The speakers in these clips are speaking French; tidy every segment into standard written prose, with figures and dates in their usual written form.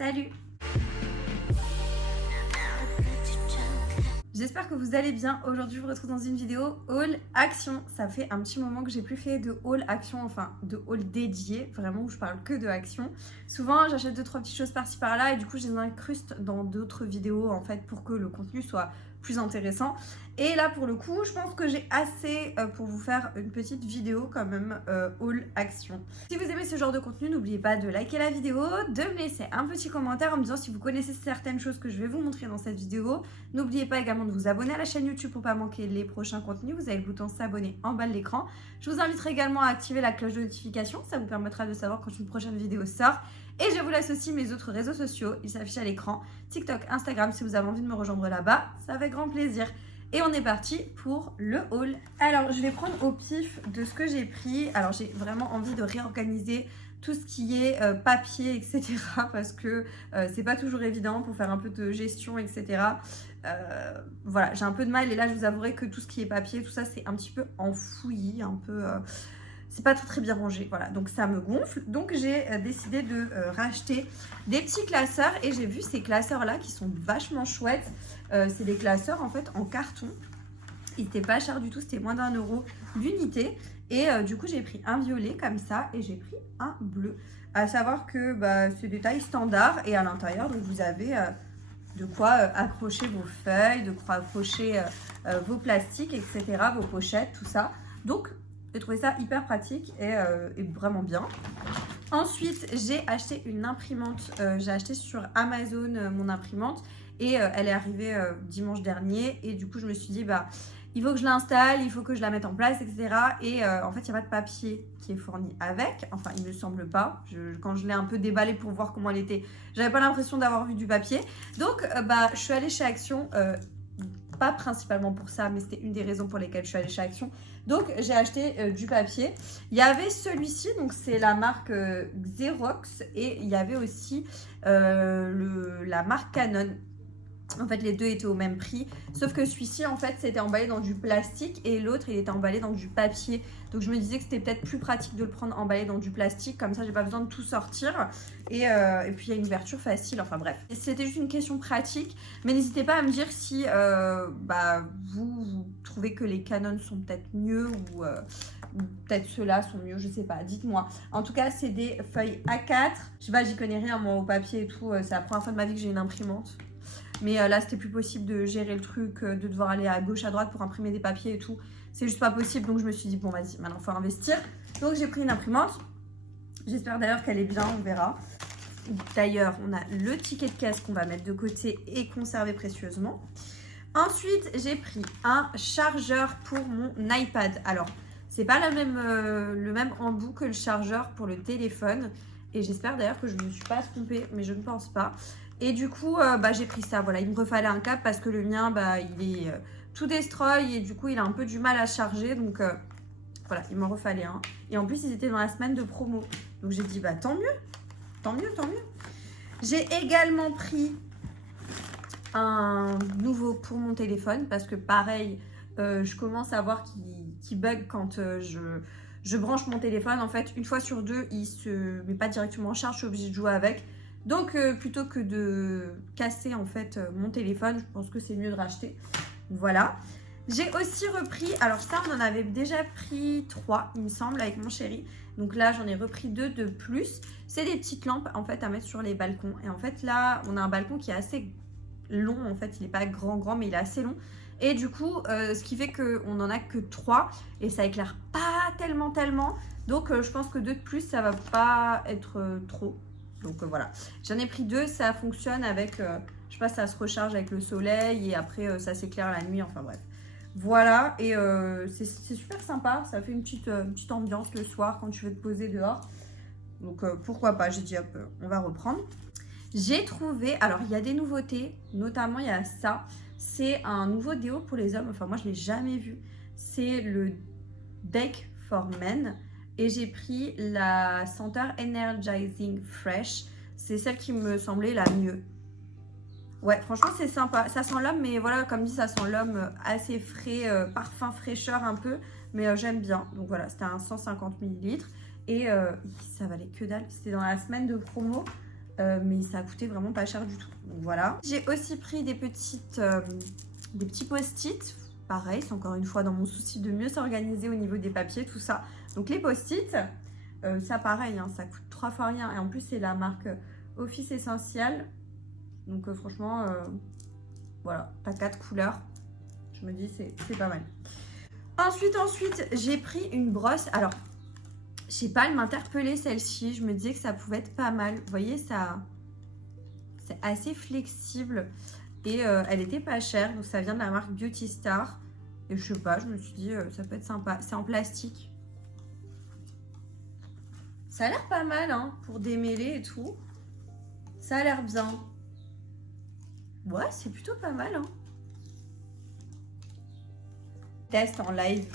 Salut! J'espère que vous allez bien. Aujourd'hui, je vous retrouve dans une vidéo haul action. Ça fait un petit moment que j'ai plus fait de haul action, enfin de haul dédié, vraiment où je parle que de action. Souvent, j'achète 2-3 petites choses par-ci par-là et du coup, je les incruste dans d'autres vidéos en fait pour que le contenu soit plus intéressant. Et là, pour le coup, je pense que j'ai assez pour vous faire une petite vidéo quand même haul action. Si vous aimez ce genre de contenu, n'oubliez pas de liker la vidéo, de me laisser un petit commentaire en me disant si vous connaissez certaines choses que je vais vous montrer dans cette vidéo. N'oubliez pas également de vous abonner à la chaîne YouTube pour ne pas manquer les prochains contenus. Vous avez le bouton s'abonner en bas de l'écran. Je vous inviterai également à activer la cloche de notification. Ça vous permettra de savoir quand une prochaine vidéo sort. Et je vous laisse aussi mes autres réseaux sociaux. Ils s'affichent à l'écran. TikTok, Instagram, si vous avez envie de me rejoindre là-bas. Ça fait grand plaisir. Et on est parti pour le haul. Alors, je vais prendre au pif de ce que j'ai pris. Alors, j'ai vraiment envie de réorganiser tout ce qui est papier, etc. Parce que c'est pas toujours évident pour faire un peu de gestion, etc. Voilà, j'ai un peu de mal. Et là, je vous avouerai que tout ce qui est papier, tout ça, c'est un petit peu enfoui, un peu... c'est pas très bien rangé, voilà, donc ça me gonfle. Donc j'ai décidé de racheter des petits classeurs et j'ai vu ces classeurs là qui sont vachement chouettes. C'est des classeurs en fait en carton. Ils étaient pas chers du tout, c'était moins d'1 euro l'unité. Et du coup j'ai pris un violet comme ça et j'ai pris un bleu. À savoir que c'est des tailles standards et à l'intérieur donc vous avez de quoi accrocher vos feuilles, de quoi accrocher vos plastiques, etc., vos pochettes, tout ça. Donc j'ai trouvé ça hyper pratique et vraiment bien. Ensuite, j'ai acheté une imprimante. J'ai acheté sur Amazon mon imprimante et elle est arrivée dimanche dernier. Et du coup, je me suis dit, il faut que je l'installe, il faut que je la mette en place, etc. Et en fait, il n'y a pas de papier qui est fourni avec. Enfin, il ne me semble pas. Quand je l'ai un peu déballée pour voir comment elle était, j'avais pas l'impression d'avoir vu du papier. Donc, je suis allée chez Action. Pas principalement pour ça, mais c'était une des raisons pour lesquelles je suis allée chez Action. Donc, j'ai acheté du papier. Il y avait celui-ci, donc c'est la marque Xerox, et il y avait aussi la marque Canon. En fait, les deux étaient au même prix, sauf que celui-ci, en fait, c'était emballé dans du plastique et l'autre, il était emballé dans du papier. Donc, je me disais que c'était peut-être plus pratique de le prendre emballé dans du plastique, comme ça, j'ai pas besoin de tout sortir. Et puis, il y a une ouverture facile, enfin bref. C'était juste une question pratique, mais n'hésitez pas à me dire si vous trouvez que les Canon sont peut-être mieux ou peut-être ceux-là sont mieux, je sais pas, dites-moi. En tout cas, c'est des feuilles A4. Je sais pas, j'y connais rien, moi, au papier et tout. C'est la première fois de ma vie que j'ai une imprimante. Mais là, c'était plus possible de gérer le truc, de devoir aller à gauche, à droite pour imprimer des papiers et tout. C'est juste pas possible. Donc, je me suis dit, bon, vas-y, maintenant, il faut investir. Donc, j'ai pris une imprimante. J'espère d'ailleurs qu'elle est bien, on verra. D'ailleurs, on a le ticket de caisse qu'on va mettre de côté et conserver précieusement. Ensuite, j'ai pris un chargeur pour mon iPad. Alors, c'est pas le même embout que le chargeur pour le téléphone. Et j'espère d'ailleurs que je ne me suis pas trompée, mais je ne pense pas. Et du coup, j'ai pris ça. Voilà, il me refallait un câble parce que le mien, il est tout destroy et du coup, il a un peu du mal à charger. Donc, voilà, il m'en refallait un. Et en plus, ils étaient dans la semaine de promo. Donc, j'ai dit, tant mieux. Tant mieux, tant mieux. J'ai également pris un nouveau pour mon téléphone parce que pareil, je commence à voir qu'il bug quand je branche mon téléphone. En fait, une fois sur deux, il se met pas directement en charge. Je suis obligée de jouer avec. Donc, plutôt que de casser en fait mon téléphone, je pense que c'est mieux de racheter. Voilà. J'ai aussi repris, alors ça, on en avait déjà pris 3, il me semble, avec mon chéri. Donc là, j'en ai repris 2 de plus. C'est des petites lampes en fait à mettre sur les balcons. Et en fait, là, on a un balcon qui est assez long. En fait, il n'est pas grand, mais il est assez long. Et du coup, ce qui fait qu'on n'en a que 3 et ça éclaire pas tellement. Donc, je pense que 2 de plus, ça va pas être trop. Donc voilà, j'en ai pris 2, ça fonctionne avec, je sais pas, ça se recharge avec le soleil et après ça s'éclaire la nuit, enfin bref. Voilà, et c'est super sympa, ça fait une petite ambiance le soir quand tu veux te poser dehors. Donc pourquoi pas, j'ai dit hop, on va reprendre. J'ai trouvé, alors il y a des nouveautés, notamment il y a ça, c'est un nouveau déo pour les hommes, enfin moi je l'ai jamais vu. C'est le Deck for Men. Et j'ai pris la senteur Energizing Fresh. C'est celle qui me semblait la mieux. Ouais, franchement, c'est sympa. Ça sent l'homme, mais voilà, comme dit, ça sent l'homme assez frais, parfum fraîcheur un peu. Mais j'aime bien. Donc voilà, c'était un 150 ml. Et ça valait que dalle. C'était dans la semaine de promo. mais ça a coûté vraiment pas cher du tout. Donc voilà. J'ai aussi pris des petits post-it. Pareil, c'est encore une fois dans mon souci de mieux s'organiser au niveau des papiers, tout ça. Donc les post-it, ça pareil, hein, ça coûte 3 fois rien. Et en plus, c'est la marque Office Essentiel. Donc franchement, voilà, t'as 4 couleurs. Je me dis, c'est pas mal. Ensuite, j'ai pris une brosse. Alors, je sais pas, elle m'interpellait celle-ci. Je me disais que ça pouvait être pas mal. Vous voyez, ça, c'est assez flexible. Et elle était pas chère. Donc, ça vient de la marque Beauty Star. Et je sais pas, je me suis dit, ça peut être sympa. C'est en plastique. Ça a l'air pas mal, hein, pour démêler et tout. Ça a l'air bien. Ouais, c'est plutôt pas mal, hein. Test en live.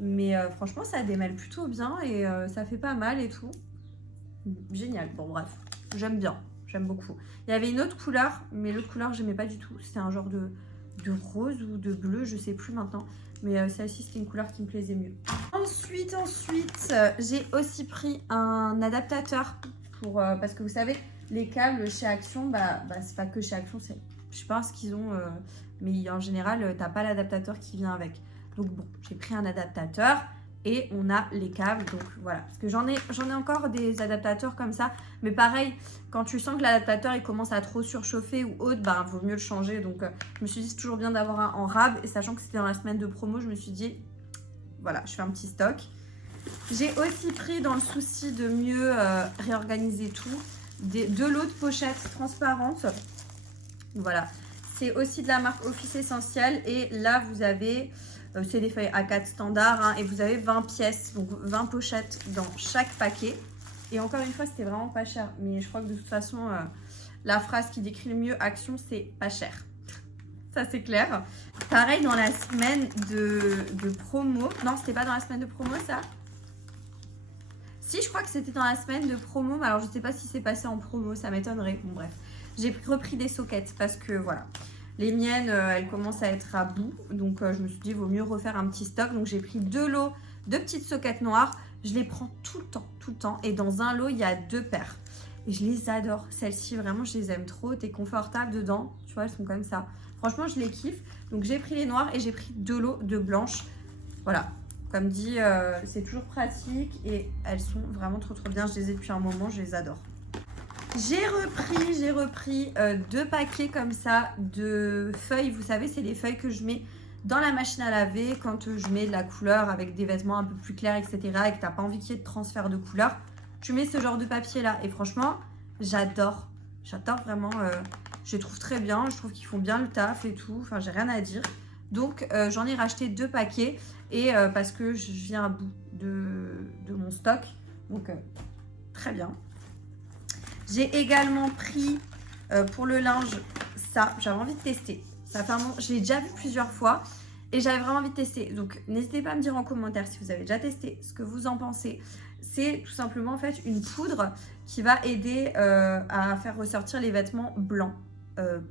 Mais franchement, ça démêle plutôt bien et ça fait pas mal et tout. Génial. Bon, bref, j'aime bien. J'aime beaucoup. Il y avait une autre couleur, mais l'autre couleur, j'aimais pas du tout. C'était un genre de rose ou de bleu, je sais plus maintenant. Mais celle-ci, c'était une couleur qui me plaisait mieux. Ensuite, j'ai aussi pris un adaptateur pour parce que vous savez, les câbles chez Action, c'est pas que chez Action, je sais pas ce qu'ils ont, mais en général, t'as pas l'adaptateur qui vient avec. Donc bon, j'ai pris un adaptateur et on a les câbles. Donc voilà, parce que j'en ai encore des adaptateurs comme ça. Mais pareil, quand tu sens que l'adaptateur il commence à trop surchauffer ou autre, vaut mieux le changer. Donc je me suis dit c'est toujours bien d'avoir un en rab. Et sachant que c'était dans la semaine de promo, je me suis dit, voilà, je fais un petit stock. J'ai aussi pris, dans le souci de mieux réorganiser tout, de l'eau de pochette transparente. Voilà, c'est aussi de la marque Office Essentiel. Et là, vous avez... c'est des feuilles A4 standard, hein, et vous avez 20 pièces, donc 20 pochettes dans chaque paquet. Et encore une fois, c'était vraiment pas cher. Mais je crois que de toute façon, la phrase qui décrit le mieux Action, c'est pas cher. Ça, c'est clair. Pareil, dans la semaine de promo. Non, c'était pas dans la semaine de promo, ça? Si, je crois que c'était dans la semaine de promo. Mais alors, je sais pas si c'est passé en promo, ça m'étonnerait. Bon, bref. J'ai repris des sockets parce que, voilà. Les miennes, elles commencent à être à bout. Donc, je me suis dit, il vaut mieux refaire un petit stock. Donc, j'ai pris 2 lots de petites sockets noires. Je les prends tout le temps. Et dans un lot, il y a 2 paires. Et je les adore. Celles-ci, vraiment, je les aime trop. T'es confortable dedans. Tu vois, elles sont comme ça. Franchement, je les kiffe. Donc, j'ai pris les noires et j'ai pris 2 lots de blanches. Voilà. Comme dit, c'est toujours pratique. Et elles sont vraiment trop bien. Je les ai depuis un moment. Je les adore. J'ai repris 2 paquets comme ça de feuilles. Vous savez, c'est les feuilles que je mets dans la machine à laver quand je mets de la couleur avec des vêtements un peu plus clairs, etc. et que tu n'as pas envie qu'il y ait de transfert de couleur. Tu mets ce genre de papier là. Et franchement, j'adore. J'adore vraiment. Je les trouve très bien. Je trouve qu'ils font bien le taf et tout. Enfin, j'ai rien à dire. Donc, j'en ai racheté 2 paquets. Et parce que je viens à bout de mon stock. Donc, très bien. J'ai également pris pour le linge ça, j'avais envie de tester. Ça fait un moment, je l'ai déjà vu plusieurs fois et j'avais vraiment envie de tester. Donc n'hésitez pas à me dire en commentaire si vous avez déjà testé, ce que vous en pensez. C'est tout simplement en fait une poudre qui va aider à faire ressortir les vêtements blancs,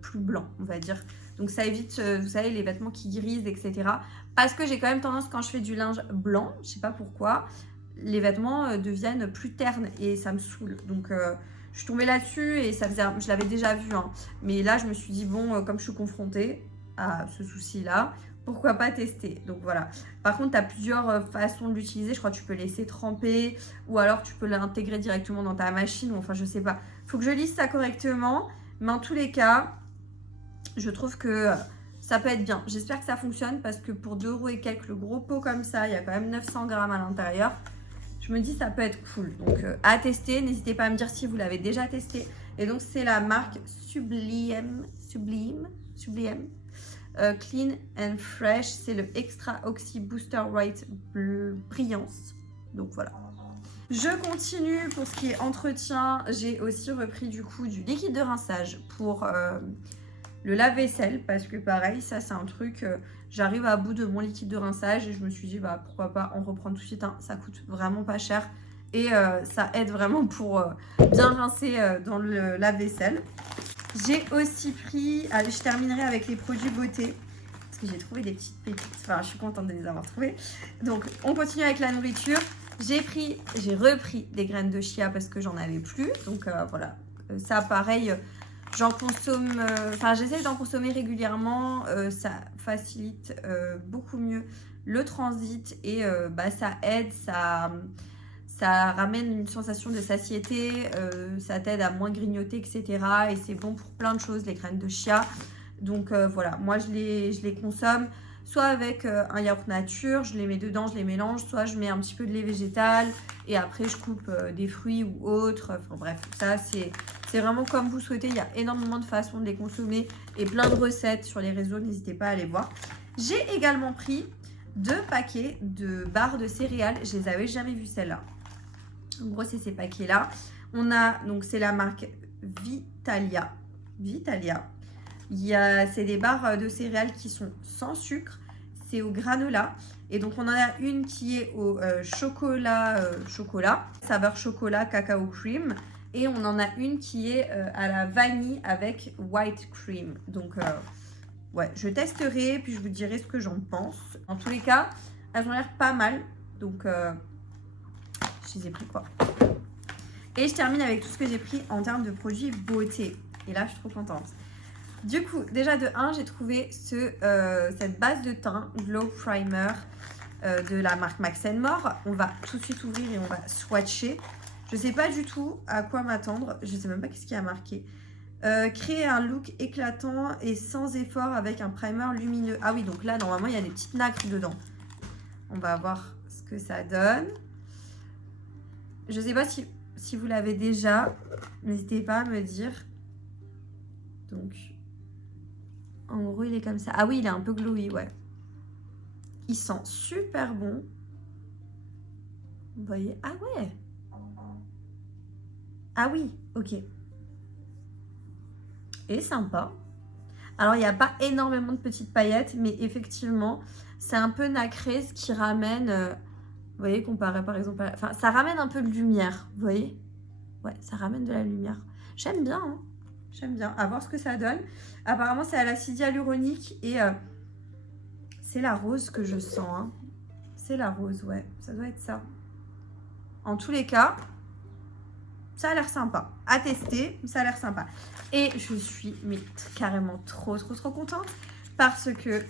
plus blancs on va dire. Donc ça évite, vous savez, les vêtements qui grisent, etc. Parce que j'ai quand même tendance quand je fais du linge blanc, je sais pas pourquoi, les vêtements deviennent plus ternes et ça me saoule. Donc je suis tombée là-dessus et ça faisait, je l'avais déjà vu, hein. Mais là, je me suis dit, bon, comme je suis confrontée à ce souci-là, pourquoi pas tester? Donc voilà. Par contre, tu as plusieurs façons de l'utiliser. Je crois que tu peux laisser tremper ou alors tu peux l'intégrer directement dans ta machine. Ou enfin, je sais pas. Il faut que je lise ça correctement. Mais en tous les cas, je trouve que ça peut être bien. J'espère que ça fonctionne parce que pour 2 € et quelques, le gros pot comme ça, il y a quand même 900 grammes à l'intérieur. Je me dis ça peut être cool. Donc à tester, n'hésitez pas à me dire si vous l'avez déjà testé. Et donc c'est la marque Sublime Clean and Fresh. C'est le Extra Oxy Booster White Brillance. Donc voilà. Je continue pour ce qui est entretien. J'ai aussi repris du coup du liquide de rinçage pour le lave-vaisselle. Parce que pareil, ça c'est un truc... j'arrive à bout de mon liquide de rinçage et je me suis dit pourquoi pas en reprendre tout de suite un. Ça coûte vraiment pas cher et ça aide vraiment pour bien rincer dans le lave-vaisselle. J'ai aussi pris, allez, je terminerai avec les produits beauté parce que j'ai trouvé des petites pépites. Enfin, je suis contente de les avoir trouvés. Donc, on continue avec la nourriture. J'ai repris des graines de chia parce que j'en avais plus. Donc voilà, ça pareil, j'en consomme, enfin j'essaie d'en consommer régulièrement. Ça facilite beaucoup mieux le transit et ça aide, ça ramène une sensation de satiété, ça t'aide à moins grignoter, etc. Et c'est bon pour plein de choses, les graines de chia. Donc voilà, moi je les consomme soit avec un yaourt nature, je les mets dedans, je les mélange, soit je mets un petit peu de lait végétal et après je coupe des fruits ou autres. Enfin bref, ça c'est vraiment comme vous souhaitez. Il y a énormément de façons de les consommer et plein de recettes sur les réseaux, n'hésitez pas à aller voir. J'ai également pris 2 paquets de barres de céréales, je les avais jamais vues celles-là. En gros, c'est ces paquets-là. On a, donc c'est la marque Vitalia. C'est des barres de céréales qui sont sans sucre. C'est au granola. Et donc, on en a une qui est au chocolat, saveur chocolat, cacao cream. Et on en a une qui est à la vanille avec white cream. Donc, ouais, je testerai, puis je vous dirai ce que j'en pense. En tous les cas, elles ont l'air pas mal. Donc, je les ai pris quoi. Et je termine avec tout ce que j'ai pris en termes de produits beauté. Et là, je suis trop contente. Du coup, déjà de 1, j'ai trouvé cette base de teint Glow Primer de la marque Max More. On va tout de suite ouvrir et on va swatcher. Je ne sais pas du tout à quoi m'attendre. Je ne sais même pas qu'est-ce qu'il y a marqué. Créer un look éclatant et sans effort avec un primer lumineux. Ah oui, donc là, normalement, il y a des petites nacres dedans. On va voir ce que ça donne. Je ne sais pas si vous l'avez déjà. N'hésitez pas à me dire. Donc, en gros, il est comme ça. Ah oui, il est un peu glowy, ouais. Il sent super bon. Vous voyez? Ah ouais. Ah oui, ok. Et sympa. Alors, il n'y a pas énormément de petites paillettes, mais effectivement, c'est un peu nacré, ce qui ramène... vous voyez, comparé par exemple à... Enfin, ça ramène un peu de lumière, vous voyez? Ouais, ça ramène de la lumière. J'aime bien, hein. J'aime bien. À voir ce que ça donne. Apparemment, c'est à l'acide hyaluronique et c'est la rose que je sens. Hein. C'est la rose, ouais. Ça doit être ça. En tous les cas, ça a l'air sympa. À tester, ça a l'air sympa. Et je suis carrément trop contente parce que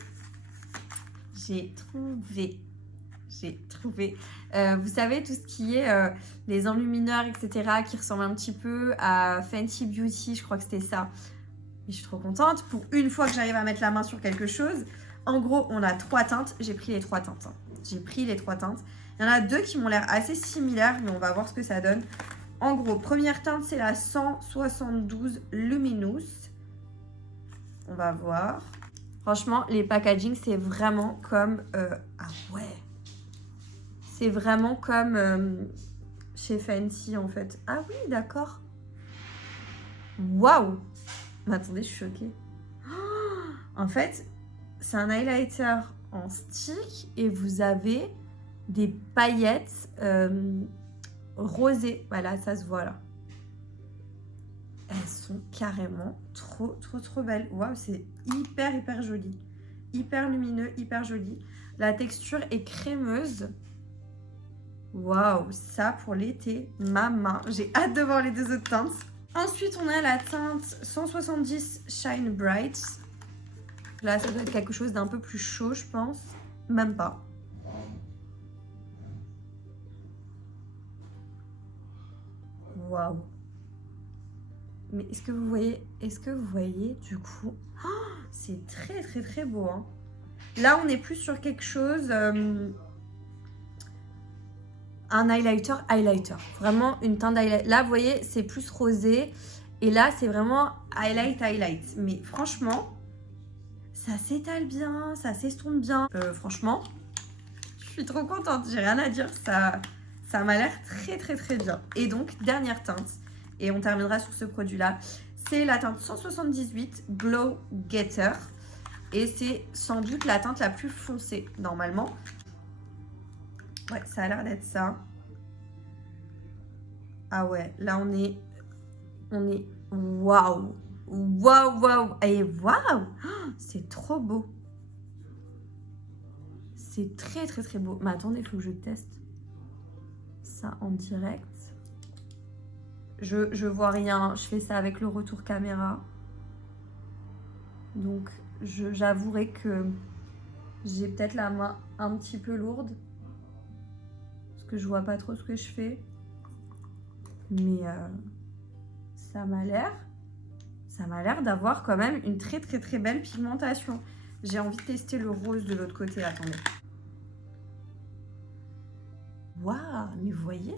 j'ai trouvé, vous savez, tout ce qui est les enlumineurs, etc., qui ressemblent un petit peu à Fenty Beauty, je crois que c'était ça. Et je suis trop contente. Pour une fois que j'arrive à mettre la main sur quelque chose, en gros, on a 3 teintes. J'ai pris les 3 teintes. Hein. J'ai pris les 3 teintes. Il y en a 2 qui m'ont l'air assez similaires, mais on va voir ce que ça donne. En gros, première teinte, c'est la 172 Luminous. On va voir. Franchement, les packaging, c'est vraiment comme... ah ouais. C'est vraiment comme chez Fenty, en fait. Ah oui, d'accord. Waouh. Mais attendez, je suis choquée. Oh, en fait, c'est un highlighter en stick et vous avez des paillettes rosées. Voilà, ça se voit là. Elles sont carrément trop belles. Waouh, c'est hyper joli. Hyper lumineux, hyper joli. La texture est crémeuse. Waouh, ça pour l'été, ma main. J'ai hâte de voir les 2 autres teintes. Ensuite, on a la teinte 170 Shine Bright. Là, ça doit être quelque chose d'un peu plus chaud, je pense. Même pas. Waouh. Mais est-ce que vous voyez du coup, oh, c'est très beau. Hein. Là, on est plus sur quelque chose... un highlighter. Vraiment une teinte d'highlight. Là, vous voyez, c'est plus rosé. Et là, c'est vraiment highlight. Mais franchement, ça s'étale bien, ça s'estompe bien. Franchement, je suis trop contente. J'ai rien à dire. Ça m'a l'air très bien. Et donc, dernière teinte. Et on terminera sur ce produit-là. C'est la teinte 178 Glow Getter. Et c'est sans doute la teinte la plus foncée, normalement. Ouais, ça a l'air d'être ça. Ah ouais, là on est waouh. Et waouh, c'est trop beau. C'est très beau. Mais attendez, il faut que je teste. ça en direct. Je vois rien, je fais ça avec le retour caméra. Donc j'avouerai que j'ai peut-être la main un petit peu lourde. Parce que je vois pas trop ce que je fais. Mais ça m'a l'air d'avoir quand même une très très très belle pigmentation. J'ai envie de tester le rose de l'autre côté, attendez. Waouh, mais vous voyez?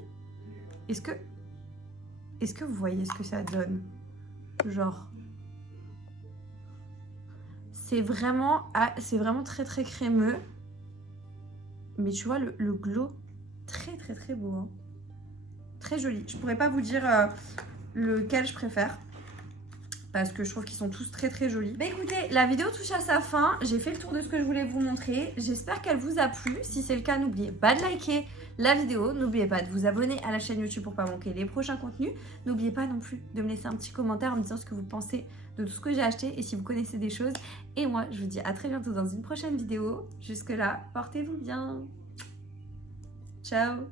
Est-ce que vous voyez ce que ça donne? Genre, c'est vraiment très très crémeux. Mais tu vois le glow, très très très beau. Hein. Très joli. Je pourrais pas vous dire lequel je préfère. Parce que je trouve qu'ils sont tous très très jolis. Bah écoutez, la vidéo touche à sa fin. J'ai fait le tour de ce que je voulais vous montrer. J'espère qu'elle vous a plu. Si c'est le cas, n'oubliez pas de liker la vidéo. N'oubliez pas de vous abonner à la chaîne YouTube pour pas manquer les prochains contenus. N'oubliez pas non plus de me laisser un petit commentaire en me disant ce que vous pensez de tout ce que j'ai acheté et si vous connaissez des choses. Et moi, je vous dis à très bientôt dans une prochaine vidéo. Jusque là, portez-vous bien. Ciao.